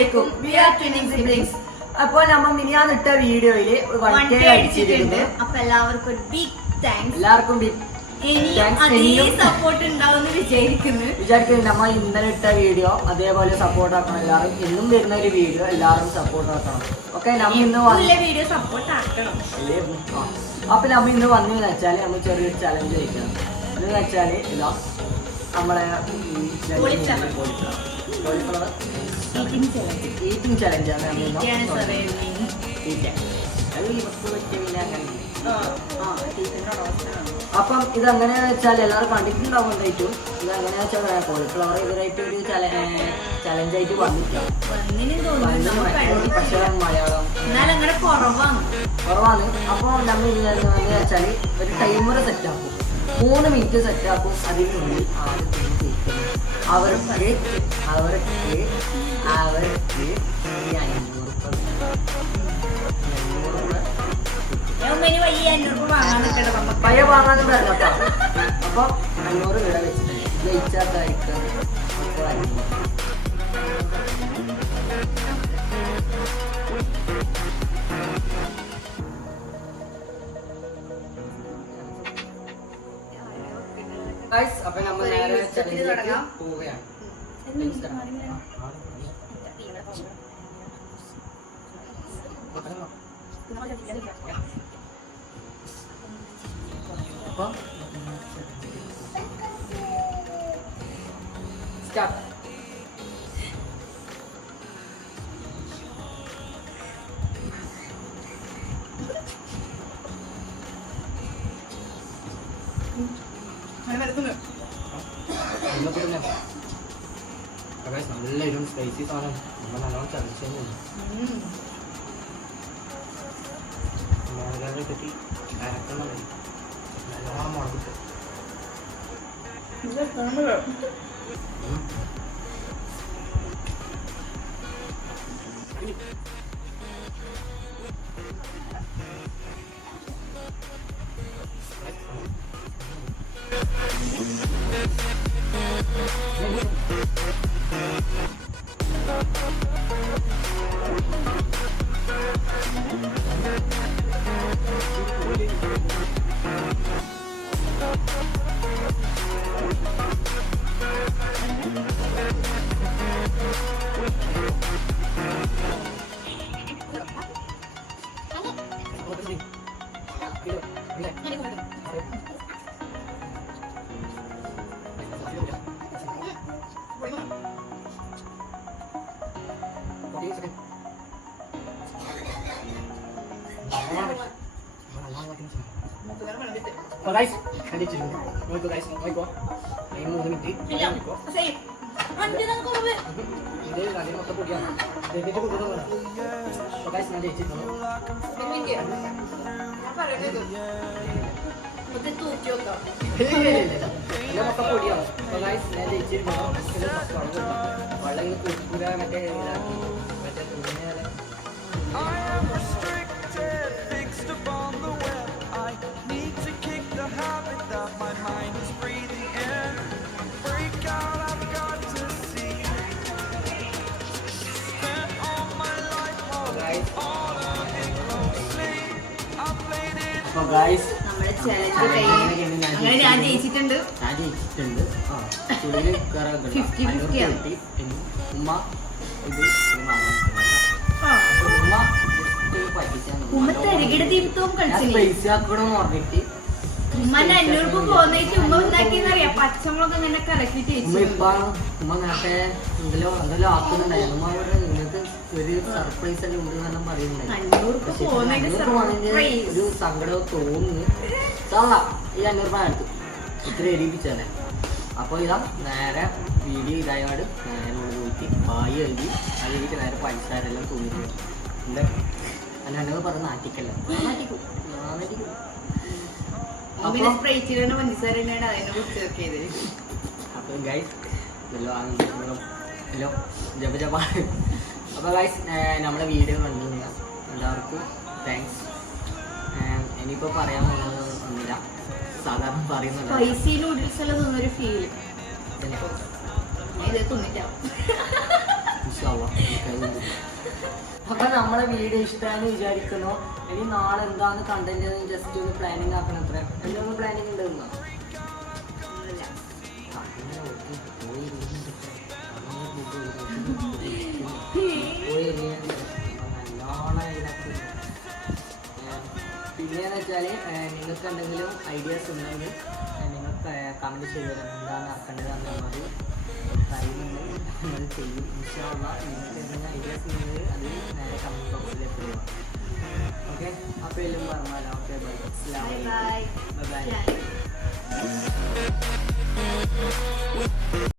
Assalamualaikum. We are twinning siblings. അപ്പോൾ നമ്മൾ മിനിയാന്നിട്ട വീഡിയോയില് 1K അടിച്ചിട്ടുണ്ട്. അപ്പോൾ എല്ലാവർക്കും ഒരു ബിഗ് താങ്ക്സ്. എല്ലാവർക്കും സപ്പോർട്ട് ഉണ്ടാവുമെന്ന് വിചാരിക്കുന്നു. നമ്മൾ ഇന്നലെ ഇട്ട വീഡിയോ അതേപോലെ സപ്പോർട്ട് ആക്കണം. എല്ലാവരും ഇന്നും വരുന്ന ഒരു വീഡിയോ എല്ലാവരും സപ്പോർട്ട് ആക്കണം. ഓക്കെ, നമ്മൾ ഇന്ന് വീഡിയോ സപ്പോർട്ട് ആക്കണം. അപ്പൊ നമ്മൾ ഇന്ന് വന്നെന്ന് വെച്ചാൽ നമ്മൾ ചെറിയൊരു ചലഞ്ച് കഴിക്കണം. എന്ന് വെച്ചാൽ ഇതാ നമ്മളെ ഈറ്റിംഗ് ചലഞ്ചാണ്. അപ്പം ഇതെങ്ങനെയാന്ന് വെച്ചാൽ എല്ലാവരും കണ്ടിട്ടുണ്ടാവും. എന്തായിട്ടും ഇതെങ്ങനെയാ വെച്ചാൽ കോളിഫ്ലവർ ഇവരായിട്ട് ഒരു ചലഞ്ചായിട്ട് വന്നിട്ടില്ല. പക്ഷേ മലയാളം കുറവാണ്. അപ്പോൾ നമ്മൾ ഇതെന്ന് വെച്ചാൽ ഒരു ടൈമർ സെറ്റാക്കും. 3 മിനിറ്റ് സെറ്റാക്കും. അതിനുള്ളിൽ അവർക്ക് 500 പയ്യ വാങ്ങാനും തരണം കേട്ടോ. അപ്പൊ 500 വിട വെച്ചിട്ട് ജയിച്ചാൽ അപ്പൊ നമ്മൾ നേരെ പോവുകയാണ്. അപ്പൊ സ്റ്റാർട്ട്. നല്ല ഇതും സ്പൈസി സാധനം നമ്മൾ നല്ലോണം ചതച്ചു പറ്റി അരക്കുന്ന നല്ലോണം മുളകിട്ട് Oh guys, kandicirundo. Noiko guys, noiko. Ini 3 minute. Noiko. Say. Andi nang ko be. Ide lagi motto podiyan. Dede ko godo na. So guys, nade ichitano. Mingi. Apa re itu? Mute tu kyoto. Ide motto podiyan. So guys, nade ichitano. Ide motto podiyan. Vallagi pura mate ilaki. Mate tuniyale. I am restricted, fixed upon the web. I need to kick the habit that my mind is breathing in. Break out, I've got to see. Spent all my life holding all of it closely. I played it. So guys, നമ്മുടെ challenge അങ്ങനെ ഞാൻ ജയിച്ചിട്ടുണ്ട്. ആ ചുള്ളിൽ 50-50 ഉമ്മ ഇത് ഉമ്മ തരികിട തീർത്തവും കളിച്ചില്ലേ? ഉമ്മന്റെ 500 പോന്നിട്ട് ഉമ്മ ഉണ്ടാക്കിയെന്നറിയാം. പച്ചമുളക് ഇങ്ങനെ കലക്കി തേച്ചു. ഉമ്മ നേരത്തെ എന്തെല്ലോ ആക്കുന്നുണ്ടായിരുന്നു. ഉമ്മ നിങ്ങൾക്ക് ഒരു സർപ്രൈസ് എല്ലാം ഉണ്ട് എന്നെല്ലാം പറയുന്നുണ്ടായിരുന്നു. ഒരു സങ്കടം തോന്നുന്നു. ഈ 500 രൂപ എടുത്തു ഇത്ര എരിപ്പിച്ചല്ലേ. അപ്പോൾ ഇതാ നേരെ വീഡിയോ ഇതായോട് നേരെ പോയിട്ട് പായി എഴുതി അത് കഴിഞ്ഞിട്ട് നേരെ പഞ്ചസാരെല്ലാം തോന്നിട്ട് എന്താ അല്ലാണ്ട് പറഞ്ഞ നാട്ടിക്കല്ല അപ്പൊ ഗൈസ് ഹലോ ജപ ജപ. അപ്പൊ ഗൈസ് നമ്മളെ വീഡിയോ കണ്ടു എല്ലാവർക്കും താങ്ക്സ്. ഇനിയിപ്പോ പറയാൻ ഒന്നുമില്ല, സാധാരണ പറയുന്നത് സ്പൈസി നൂഡിൽസ് എല്ലാം തിന്നൊരു ഫീൽ. ഇത് തിന്നിട്ടാവും. അപ്പൊ നമ്മളെ വീഡിയോ ഇഷ്ടമാണെന്ന് വിചാരിക്കുന്നു. ഇനി നാളെ എന്താണ് കണ്ടന്റ് ജസ്റ്റ് ഒന്ന് പ്ലാനിങ് ആക്കണം. അത്ര എന്തൊന്നും പ്ലാനിങ് ഉണ്ടെന്നോ പിന്നെയെന്ന് വെച്ചാൽ നിങ്ങൾക്ക് എന്തെങ്കിലും ഐഡിയാസ് ഉണ്ടെങ്കിൽ നിങ്ങൾക്ക് കമൻറ്റ് ചെയ്ത് തരാം. എന്താണ് ആക്കേണ്ടതെന്നുള്ളത് അറിയുന്നുണ്ട് നിങ്ങൾ ചെയ്യും. ഇൻഷാള്ള നിങ്ങൾക്ക് എന്തെങ്കിലും ഐഡിയാസ് ഉണ്ടെങ്കിൽ അത് നേരെ കമൻറ്റ് ബോക്സിൽ എത്തുക. ഓക്കെ അപ്പോൾ എല്ലാം പറഞ്ഞാലോ. Okay bye. അസ്സലാമു അലൈക്കും. ബൈ.